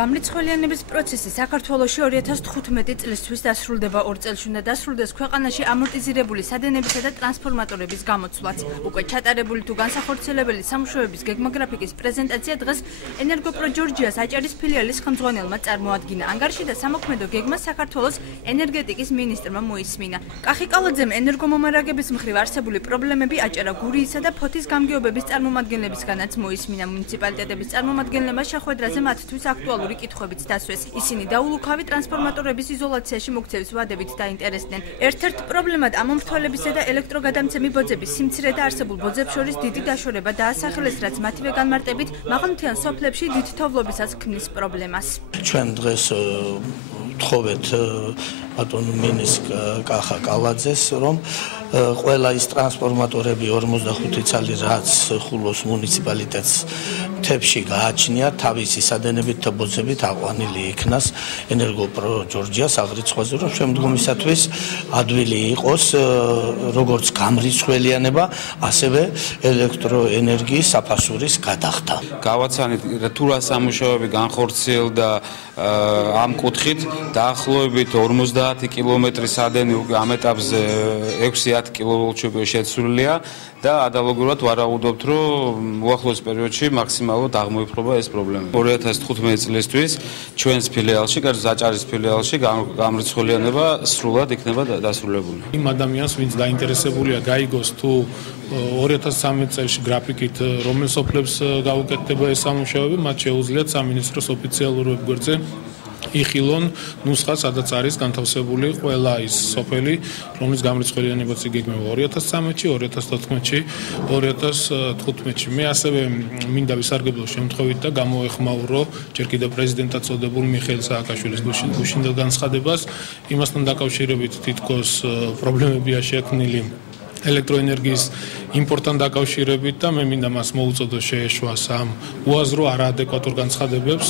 გამრიცხველიანების პროცესი საქართველოში 2015 წლისთვის დასრულდება 2 წელში უნდა დასრულდეს ქვეყანაში ამორტიზირებული სადენებისა და ტრანსფორმატორების გამოცვლაც. უკვე ჩატარებული თუ განსახორციელებელი სამუშაოების გეგმაგრაფიკის პრეზენტაცია დღეს ენერგოპრო ჯორჯიას აჭარის ფილიალის ხელმძღვანელმა წარმოადგინა. ანგარიში და სამოქმედო გეგმა საქართველოს ენერგეტიკის მინისტრმა მოისმინა. კახიკალაძემ ენერგომომარაგების მხრივ არსებული პრობლემები აჭარა გურიისა და ფოთის გამგეობების წარმომადგენლებისგანაც მოისმინა. მუნიციპალიტეტების წარმომადგენლებმა შეხვედრაზე მათთვის აქტუალური კითხვებიც დასვეს. ისინი დაულუქავი ტრანსფორმატორების იზოლაციაში მოქცევის ვადებით დაინტერესდნენ. ერთ-ერთ პრობლემად ამომრთვალებისა და ელექტროგადამცემი ბოძების სიმცირე და არსებულ ბოძებს შორის დიდი დაშორება დაასახელეს, რაც მათივე განმარტებით მაღალმთიან სოფლებში დიდ თოვლობისას ქმნის პრობლემას. ჩვენ დღეს ვთხოვეთ ბატონ მინისტრ კახა კალაძეს, რომ ყველა ის ტრანსფორმატორები 45 წელი რაც ხულოს მუნიციპალიტეტს მთებში გააჩნია, თავისი სადენებით და ბოძებით აყვანილი იქნას ენერგოპრო ჯორჯიას აღრიცხვაზე, რომ შემდგომისათვის ადვილი იყოს როგორც გამრიცხველიანება, ასევე ელექტროენერგიის საფასურის გადახდა. გავაცანით თუ რა სამუშაოები განხორციელდა ამ კუთხით, დაახლოებით 50 კილომეტრი სადენი უკვე ამ ეტაპზე 6-10 კილოვოლტში შეცვლილია და ანალოგურად ვარაუდობთ, რომ უახლოეს პერიოდში მაქსიმალურად აღმოიფრობა ეს პრობლემა. 2015 წლისთვის ჩვენს ფილიალში, გარს აჭარის ფილიალში გამრიცხველიანება სრულად იქნება დასრულებული. იმ ადამიანს, ვინც დაინტერესებულია გაიგოს თუ 2013 წელს გრაფიკით რომელ სოფლებს გაუკეთდება ეს სამუშაოები, მათ შეუძლიათ სამინისტროს ოფიციალურ ვებგვერდზე იხილონ ნუსხა, სადაც არის განთავსებული ყველა ის სოფელი, რომლის გამრიცხველიანებაც იგეგმება 2013-ში, 2014-ში, 2015-ში. მე ასევე მინდა ვისარგებლო შემთხვევით და გამოეხმაურო ჯერ კიდევ პრეზიდენტად წოდებულ მიხეილ სააკაშვილის გუშინდელ განცხადებას, იმასთან დაკავშირებით თითქოს პრობლემებია შექმნილი ელექტროენერგიის იმპორტთან დაკავშირებით და მე მინდა მას მოუწოდო შეეშვას ამ უაზრო არაადეკვატურ განცხადებებს.